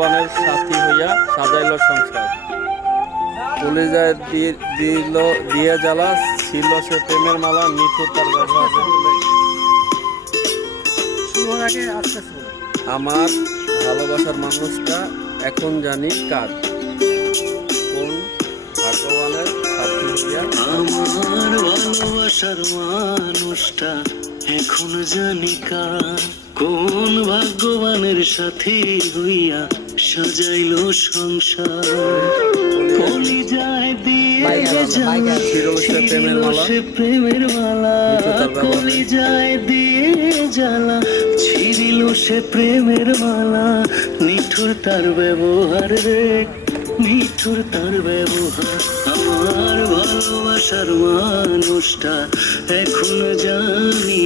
ভাগ্যবানের সাথী হইয়া সাজাইল সংসার। কলিজায় দি- দিল দিয়ে জ্বালা ছিল সে প্রেমের মালা নিঠুর তার ব্যবহার। আমার ভালোবাসার মানুষটা এখন জানি কার। কোন আমার ভালোবাসার মানুষটা এখন জানি কার। কোন ভাগ্যবানের সাথে হইয়া সাজাইল সংসার। কলি যায় দিয়ে জানা সে প্রেমের মালা? সে প্রেমের মালা। নিত তার ব্যবহার। কলি যায় দিয়ে জ্বালা ছিড়িল সে প্রেমের মালা। নিঠুর তার ব্যবহার রে নিঠুর তার ব্যবহার। আমার ভালোবাসার মানুষটা এখন জানি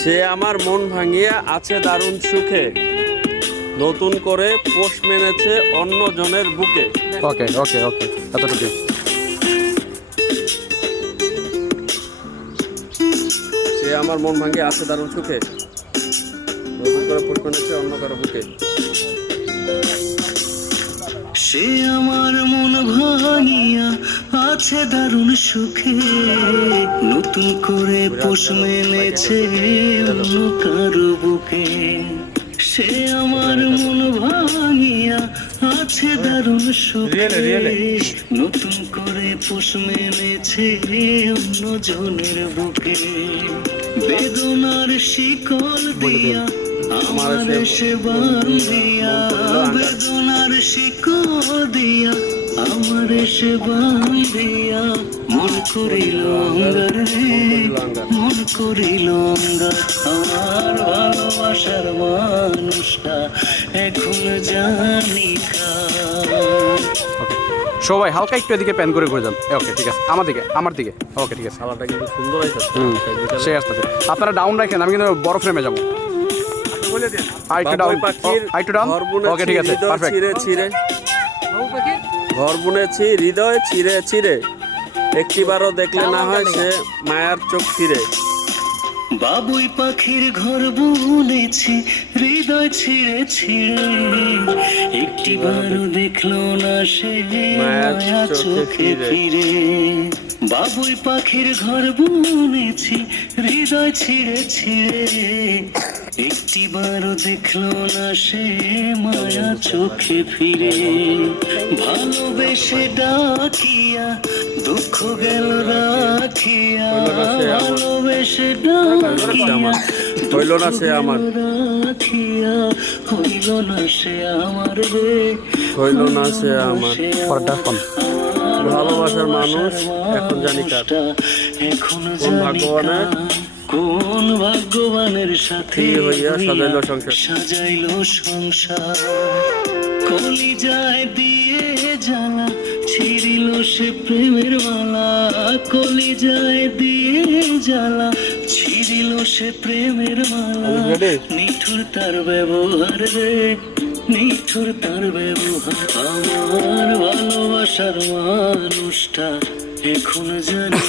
সে আমার মন ভাঙিয়া আছে দারুণ সুখে। নতুন করে পোষ মেনেছে অন্য জনের বুকে। ওকে ওকে ওকে এতটুকু সে আমার মন ভাঙিয়া আছে দারুণ সুখে। নতুন করে পোষ মেনেছে অন্য কারও বুকে। সে আমার মন ভাঙিয়া আছে দারুণ সুখে। নতুন করে পোষ মেনেছে অন্য কারও বুকে। সে আমার মন ভাঙিয়া আছে দারুণ সুখে। নতুন করে পোষ মেনেছে অন্য জনের বুকে। বেদনার শিকল দিয়া আমার সে বান্ধিয়া বেদনার শিকল দিয়া আমার সে বান্ধিয়া মন করিল অঙ্গার রে মন করিল অঙ্গার। আমার মানুষটা এখন জানি সবাই হালকা একটু এদিকে প্যান করে করে যান। ওকে ঠিক আছে। আমার দিকে আমার দিকে। ওকে ঠিক আছে। খালাটা কিন্তু সুন্দর হয়েছে। হুম সে আসতেছে আপনারা ডাউন রাখেন আমি কিন্তু বড় ফ্রেমে যাব। বলে দেন। ডাউন ডাউন ওকে ঠিক আছে পারফেক্ট ছিঁড়ে ছিঁড়ে। ঘর বুনেছি হৃদয় ছিঁড়ে ছিঁড়ে। একটিবারও দেখলে না হয় সে মায়ার চোখ ফিরে। বাবুই পাখির ঘর বুনেছি হৃদয় ছিঁড়ে ছিঁড়ে। একটি বারও দেখল না সে মায়া চোখে ফিরে। বাবুই পাখির ঘর বুনেছি হৃদয় ছিঁড়ে ছিঁড়ে। একটি বারও দেখল না সে মায়া চোখে ফিরে। ভালোবেসে ডাকিয়া দুঃখ গেল ডাকিয়া হইল না সে আমার। হইল না সে আমার। রে। হইল না সে আমার। পরেরটা কম ভালোবাসার মানুষ এখন জানি কার। এখন কোন জানি ভাগ্যবানের? কোন ভাগ্যবানের সাথে সাথী হইয়া সাজাইল সংসার। সাজাইল সংসার। কলি যায় দিয়ে জ্বালা ছিড়িল সে প্রেমের মালা কলি যায় দিয়ে জ্বালা। ছিড়িল সে প্রেমের মালা? নিঠুর তার ব্যবহার রে নিঠুর তার ব্যবহার। আমার ভালোবাসার মানুষটা এখন জানি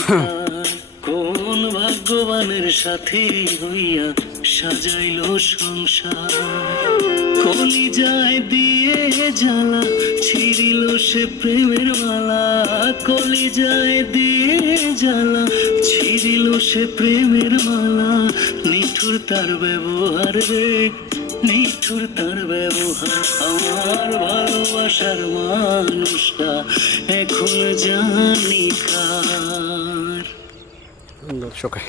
কোন ভাগ্যবানের সাথে হইয়া সাজাইল সংসার। কলি যায় দিয়ে জ্বালা, ছিড়িল সে প্রেমের মালা। কলি যায় দিয়ে জ্বালা, ছিড়িল সে প্রেমের মালা। নিঠুর তার ব্যবহার রে, নিঠুর তার ব্যবহার। আমার ভালোবাসার মানুষটা এখন জানি কার। শোকায়